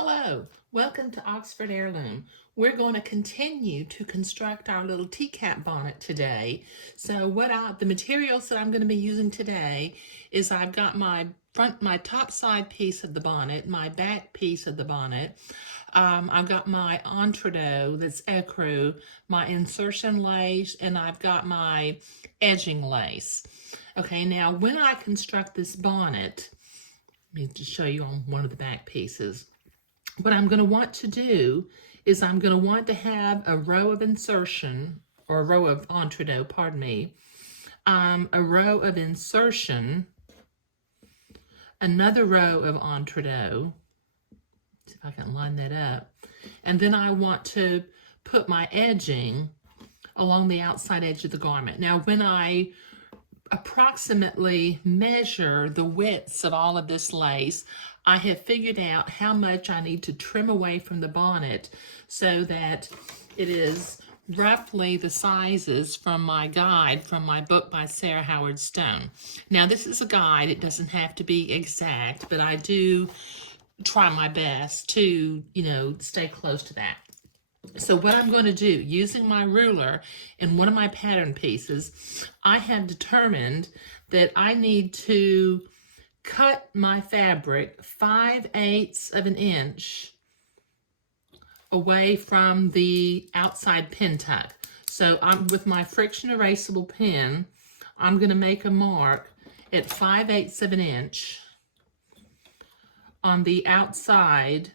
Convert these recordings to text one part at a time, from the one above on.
Hello, welcome to Oxford Heirloom. We're going to continue to construct our little teacup bonnet today. So the materials that I'm going to be using today is I've got my top side piece of the bonnet, my back piece of the bonnet. I've got my entredeaux that's ecru, my insertion lace, and I've got my edging lace. Okay, now when I construct this bonnet, let me just show you on one of the back pieces. What I'm going to want to do is I'm going to want to have a row of insertion, or a row of entredeaux, pardon me, a row of insertion, another row of entredeaux, see if I can line that up, and then I want to put my edging along the outside edge of the garment. Now when I approximately measure the widths of all of this lace, I have figured out how much I need to trim away from the bonnet so that it is roughly the sizes from my guide from my book by Sarah Howard Stone. Now this is a guide, it doesn't have to be exact, but I do try my best to, stay close to that. So what I'm going to do, using my ruler in one of my pattern pieces, I have determined that I need to cut my fabric 5/8 of an inch away from the outside pin tuck. So with my friction erasable pen, I'm going to make a mark at 5/8 of an inch on the outside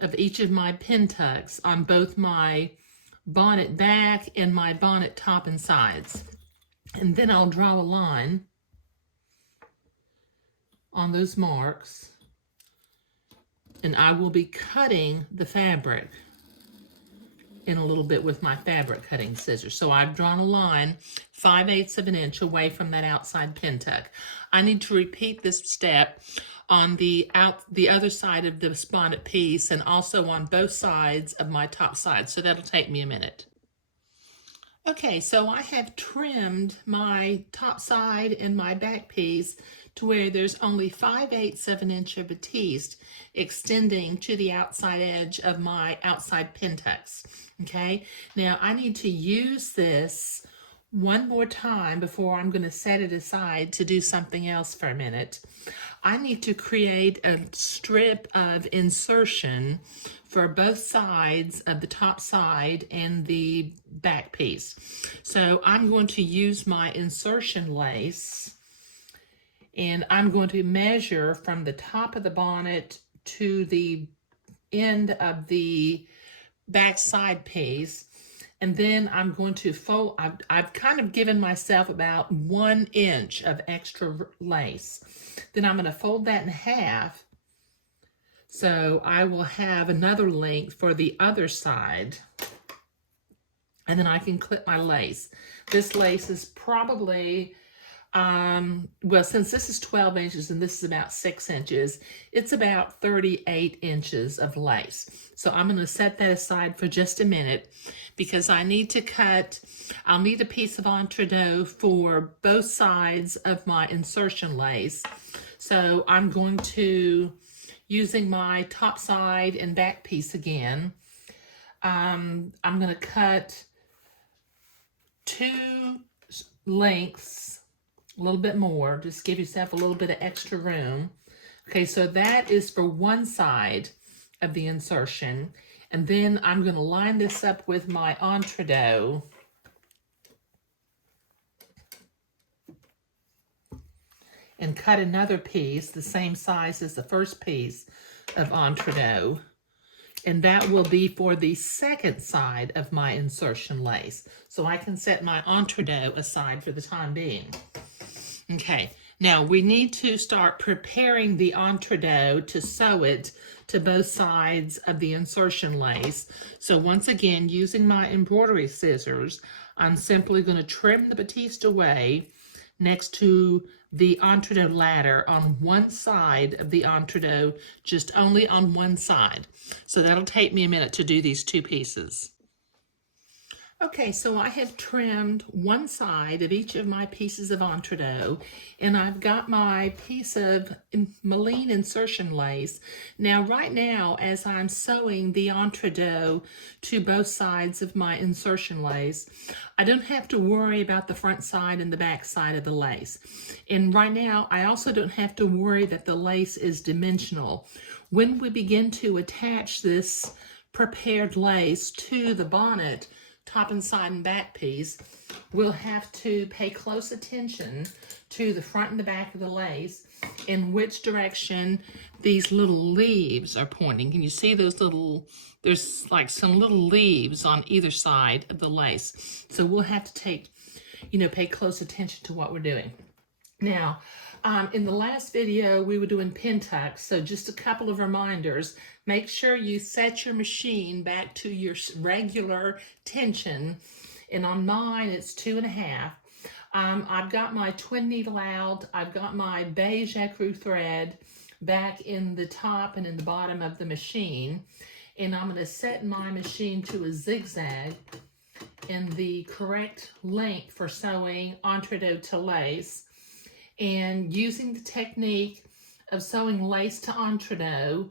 of each of my pin tucks on both my bonnet back and my bonnet top and sides. And then I'll draw a line on those marks, and I will be cutting the fabric in a little bit with my fabric cutting scissors. So I've drawn a line 5/8 of an inch away from that outside pin tuck. I need to repeat this step on the other side of this bonnet piece and also on both sides of my top side. So that'll take me a minute. Okay, so I have trimmed my top side and my back piece to where there's only 5/8 of an inch of batiste extending to the outside edge of my outside pin tucks. Okay, now I need to use this one more time before I'm going to set it aside to do something else for a minute. I need to create a strip of insertion for both sides of the top side and the back piece. So I'm going to use my insertion lace, and I'm going to measure from the top of the bonnet to the end of the back side piece. And then I'm going to fold, I've kind of given myself about 1 inch of extra lace. Then I'm going to fold that in half. So I will have another length for the other side. And then I can clip my lace. This lace is probably, well, since this is 12 inches and this is about 6 inches, it's about 38 inches of lace. So I'm going to set that aside for just a minute because I need to cut, I'll need a piece of entredeaux for both sides of my insertion lace. So I'm going to, using my top side and back piece again, I'm going to cut 2 lengths, a little bit more, just give yourself a little bit of extra room. Okay, so that is for one side of the insertion. And then I'm going to line this up with my entredeaux. And cut another piece the same size as the first piece of entredeaux. And that will be for the second side of my insertion lace. So I can set my entredeaux aside for the time being. Okay, now we need to start preparing the entredeaux to sew it to both sides of the insertion lace. So once again, using my embroidery scissors, I'm simply going to trim the batiste away next to the entredeaux ladder on one side of the entredeaux, just only on one side. So that'll take me a minute to do these 2 pieces. Okay, so I have trimmed one side of each of my pieces of entretot, and I've got my piece of Malin insertion lace. Now, right now, as I'm sewing the entretot to both sides of my insertion lace, I don't have to worry about the front side and the back side of the lace. And right now, I also don't have to worry that the lace is dimensional. When we begin to attach this prepared lace to the bonnet, top and side and back piece, we'll have to pay close attention to the front and the back of the lace in which direction these little leaves are pointing. Can you see those little, there's like some little leaves on either side of the lace. So we'll have to take, pay close attention to what we're doing. Now, in the last video, we were doing pin tucks, so just a couple of reminders. Make sure you set your machine back to your regular tension, and on mine, it's 2.5. I've got my twin needle out. I've got my beige ecru thread back in the top and in the bottom of the machine, and I'm going to set my machine to a zigzag in the correct length for sewing entretot to lace. And using the technique of sewing lace to entretot,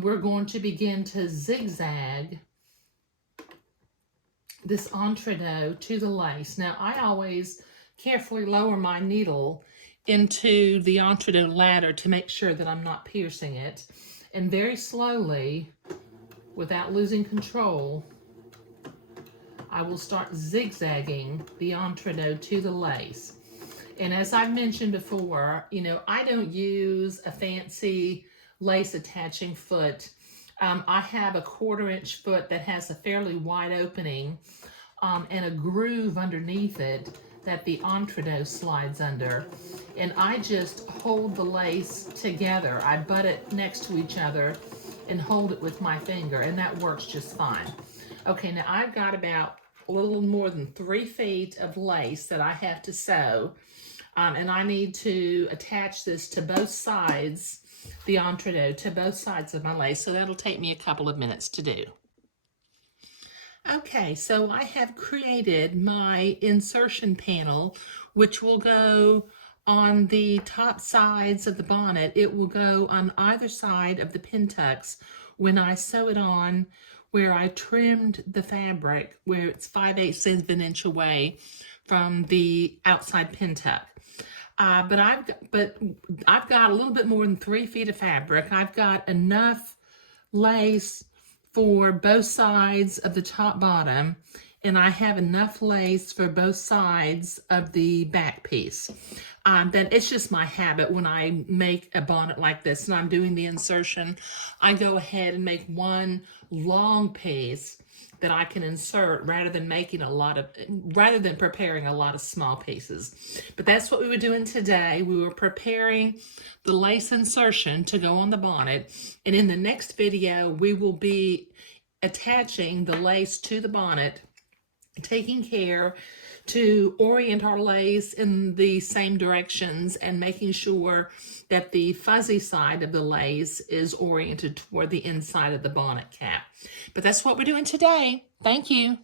we're going to begin to zigzag this entretot to the lace. Now, I always carefully lower my needle into the entretot ladder to make sure that I'm not piercing it. And very slowly, without losing control, I will start zigzagging the entretot to the lace. And as I've mentioned before, I don't use a fancy lace attaching foot. I have a 1/4-inch foot that has a fairly wide opening and a groove underneath it that the entretot slides under. And I just hold the lace together. I butt it next to each other and hold it with my finger, and that works just fine. Okay, now I've got about a little more than 3 feet of lace that I have to sew. And I need to attach this to both sides, the entretot, to both sides of my lace. So that'll take me a couple of minutes to do. Okay, so I have created my insertion panel, which will go on the top sides of the bonnet. It will go on either side of the pin tucks when I sew it on where I trimmed the fabric, where it's 5/8 of an inch away from the outside pin tuck. But I've got a little bit more than 3 feet of fabric. I've got enough lace for both sides of the top bottom, and I have enough lace for both sides of the back piece. Then it's just my habit when I make a bonnet like this and I'm doing the insertion, I go ahead and make one long piece that I can insert rather than preparing a lot of small pieces. But that's what we were doing today. We were preparing the lace insertion to go on the bonnet. And in the next video, we will be attaching the lace to the bonnet, taking care to orient our lace in the same directions and making sure that the fuzzy side of the lace is oriented toward the inside of the bonnet cap. But that's what we're doing today. Thank you.